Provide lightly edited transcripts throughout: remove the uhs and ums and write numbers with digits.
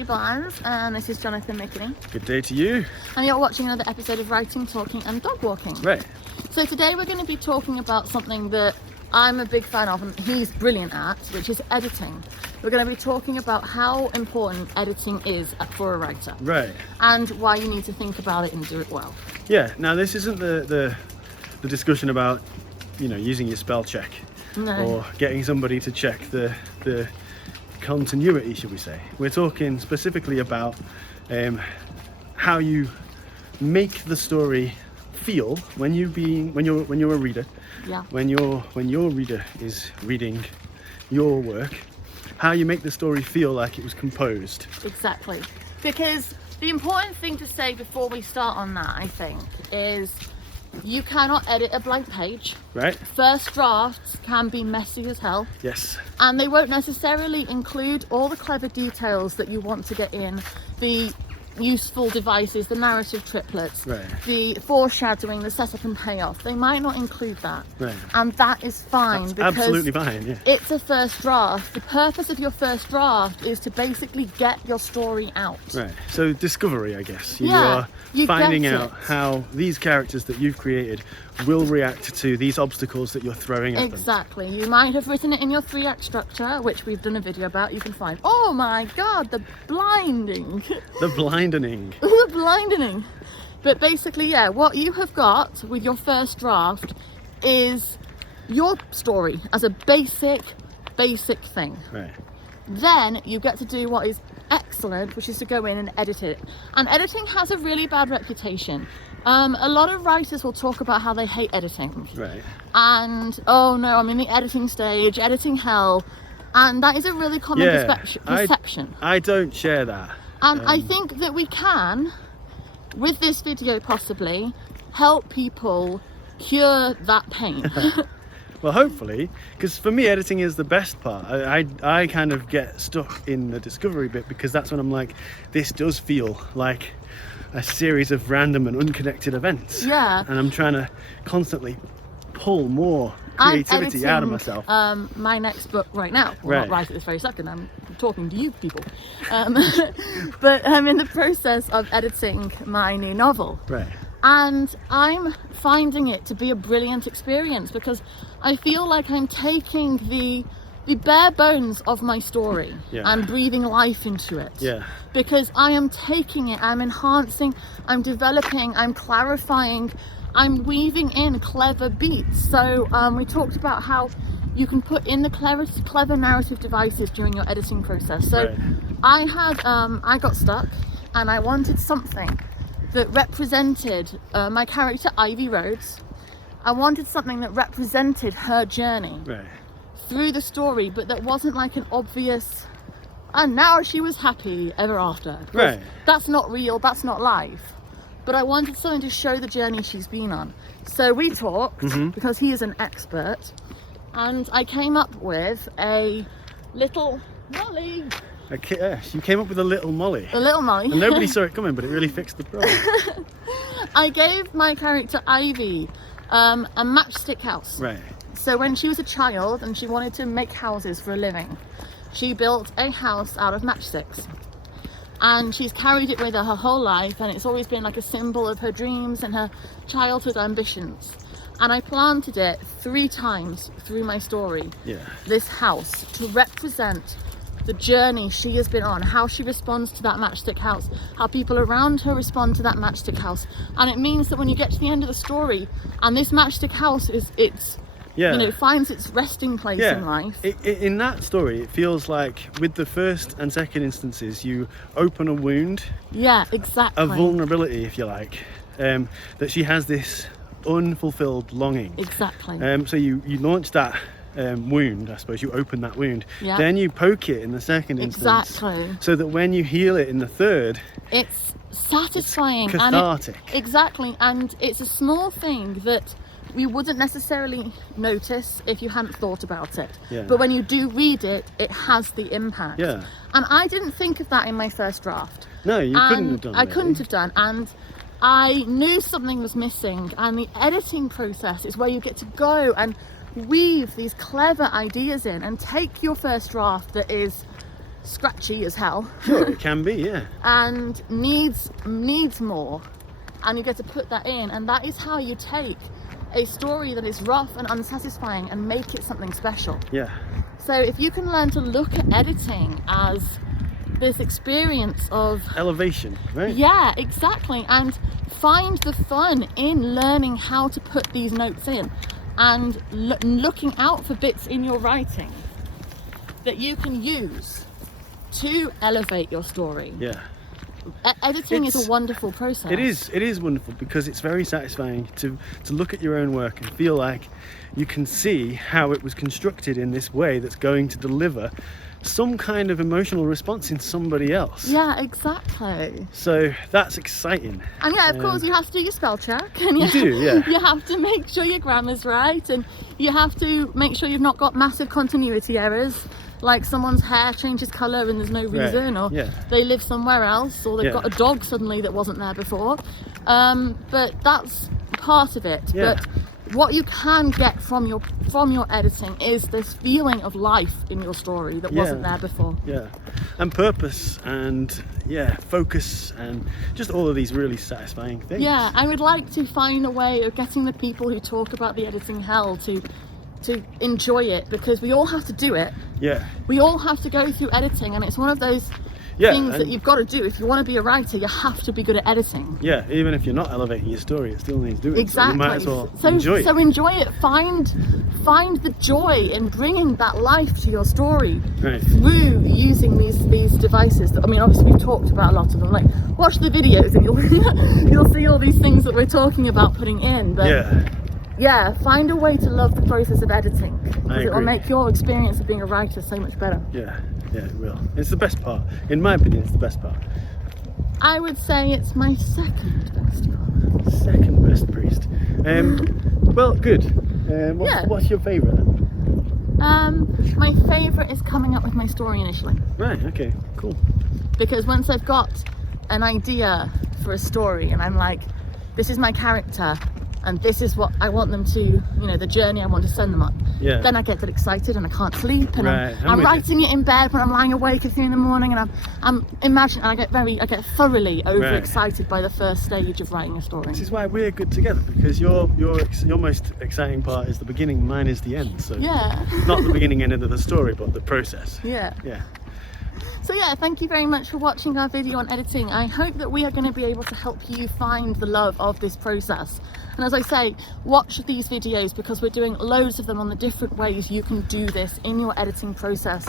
day, Barnes, and this is Jonathan McKinney. Good day to you. And you're watching another episode of Writing, Talking and Dog Walking. Right. So today we're going to be talking about something that I'm a big fan of and he's brilliant at, which is editing. We're going to be talking about how important editing is for a writer. Right. And why you need to think about it and do it well. Yeah, now this isn't the discussion about, using your spell check. No. Or getting somebody to check the continuity, should we say. We're talking specifically about how you make the story feel when you're a reader. Yeah. When your reader is reading your work, how you make the story feel like it was composed. Exactly. Because the important thing to say before we start on that, I think, is you cannot edit a blank page. Right. First drafts can be messy as hell. Yes. And they won't necessarily include all the clever details that you want to get in, the useful devices, the narrative triplets, right, the foreshadowing, the setup and payoff. They might not include that. Right. And that is fine. That's because absolutely fine, yeah. it's a first draft. The purpose of your first draft is to basically get your story out. Right. So discovery, I guess. You Yeah, are finding out how these characters that you've created will react to these obstacles that you're throwing at them. Exactly. You might have written it in your 3-act structure, which we've done a video about. You can find. Oh my god, the blinding. The blindening. The blinding. But basically, yeah, what you have got with your first draft is your story as a basic thing. Right. Then you get to do what is excellent, which is to go in and edit it. And editing has a really bad reputation. A lot of writers will talk about how they hate editing. Right. And, oh no, I'm in the editing stage, editing hell. And that is a really common perception. I don't share that. And I think that we can, with this video possibly, help people cure that pain. Well, hopefully, because for me editing is the best part. I kind of get stuck in the discovery bit because that's when I'm like, this does feel like a series of random and unconnected events. Yeah. And I'm trying to constantly pull more creativity out of myself. My next book right now. Well, right. Not right at this very second. I'm talking to you people. But I'm in the process of editing my new novel. Right. And I'm finding it to be a brilliant experience because I feel like I'm taking the bare bones of my story and breathing life into it. Yeah. Because I am taking it, I'm enhancing, I'm developing, I'm clarifying, I'm weaving in clever beats. So we talked about how you can put in the clever narrative devices during your editing process. So right. I got stuck and I wanted something that represented my character Ivy Rhodes. I wanted something that represented her journey through the story, but that wasn't like an obvious, and now she was happy ever after. Right. That's not real, that's not life. But I wanted something to show the journey she's been on. So we talked, because he is an expert, and I came up with a little Molly. You came up with a little Molly. A little Molly. And nobody saw it coming, but it really fixed the problem. I gave my character Ivy a matchstick house. Right. So when she was a child and she wanted to make houses for a living, she built a house out of matchsticks. And she's carried it with her whole life, and it's always been like a symbol of her dreams and her childhood ambitions. And I planted it 3 times through my story, this house, to represent the journey she has been on, how she responds to that matchstick house, how people around her respond to that matchstick house. And it means that when you get to the end of the story and this matchstick house finds its resting place in life. In that story, it feels like with the first and second instances, you open a wound. Yeah, exactly. A vulnerability, if you like, that she has this unfulfilled longing. Exactly. So you launch that wound, I suppose. You open that wound. Yeah. Then you poke it in the second instance. Exactly. So that when you heal it in the third, it's satisfying. It's cathartic. Exactly. And it's a small thing that we wouldn't necessarily notice if you hadn't thought about it. Yeah. But when you do read it, it has the impact. Yeah. And I didn't think of that in my first draft. No, you couldn't have done I couldn't have done. And I knew something was missing. And the editing process is where you get to go and weave these clever ideas in and take your first draft that is scratchy as hell. Sure, it can be, yeah. And needs more, and you get to put that in, and that is how you take a story that is rough and unsatisfying and make it something special. Yeah. So if you can learn to look at editing as this experience of elevation, right? Yeah, exactly, and find the fun in learning how to put these notes in, and looking out for bits in your writing that you can use to elevate your story. Yeah. Editing is a wonderful process. It is wonderful, because it's very satisfying to look at your own work and feel like you can see how it was constructed in this way that's going to deliver some kind of emotional response in somebody else. Yeah, exactly. So that's exciting. And yeah, of course, you have to do your spell check, and you do, yeah. You have to make sure your grammar's right, and you have to make sure you've not got massive continuity errors, like someone's hair changes colour and there's no reason, or they live somewhere else, or they've got a dog suddenly that wasn't there before. But that's part of it. But what you can get from your editing is this feeling of life in your story that wasn't there before. Yeah, and purpose, and focus, and just all of these really satisfying things. Yeah, I would like to find a way of getting the people who talk about the editing hell to enjoy it, because we all have to do it. Yeah. We all have to go through editing, and it's one of those things that you've got to do. If you want to be a writer, you have to be good at editing. Yeah, even if you're not elevating your story, it still needs doing. Exactly. So you might as well enjoy it. So enjoy it. Find the joy in bringing that life to your story through using these devices. I mean, obviously we've talked about a lot of them. Like, watch the videos and you'll see all these things that we're talking about putting in. But yeah, find a way to love the process of editing, because it will make your experience of being a writer so much better. Yeah, it will. It's the best part. In my opinion, it's the best part. I would say it's my second best part. Second best priest. Well, good. What's your favourite then? My favourite is coming up with my story initially. Right, okay, cool. Because once I've got an idea for a story, and I'm like, this is my character, and this is what I want them to, the journey I want to send them on. Yeah. Then I get I and I can't sleep, and I'm writing it in bed when I'm lying awake at 3 in the morning, and I'm imagining, and I get thoroughly overexcited by the first stage of writing a story. This is why we're good together, because your most exciting part is the beginning, mine is the end. So not the beginning end of the story, but the process. Yeah. Yeah. So yeah, thank you very much for watching our video on editing. I hope that we are going to be able to help you find the love of this process. And as I say, watch these videos, because we're doing loads of them on the different ways you can do this in your editing process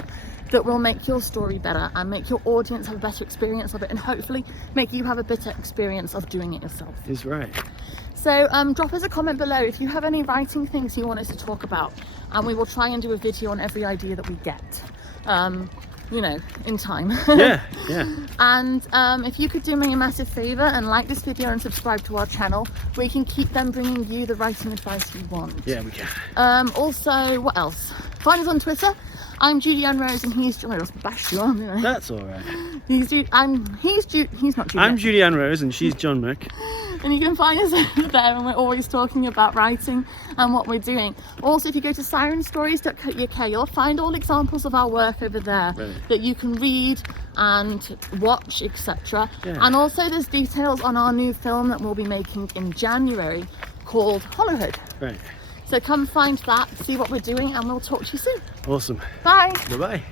that will make your story better and make your audience have a better experience of it, and hopefully make you have a better experience of doing it yourself. Is right. So drop us a comment below if you have any writing things you want us to talk about, and we will try and do a video on every idea that we get. In time. Yeah. And if you could do me a massive favour and like this video and subscribe to our channel, we can keep them bringing you the writing advice you want. Yeah, we can. Also, what else? Find us on Twitter. I'm Judy Ann Rose, and he's John. I just bashed you on, didn't I? That's all right. He's not Judy. I'm Judy Ann Rose, and she's John Mick. And you can find us over there, and we're always talking about writing and what we're doing. Also, if you go to sirenstories.co.uk, you'll find all examples of our work over there that you can read and watch, etc. And also there's details on our new film that we'll be making in January called Hollowhood. Right. So come find that, see what we're doing, and we'll talk to you soon. Awesome. Bye. Bye-bye.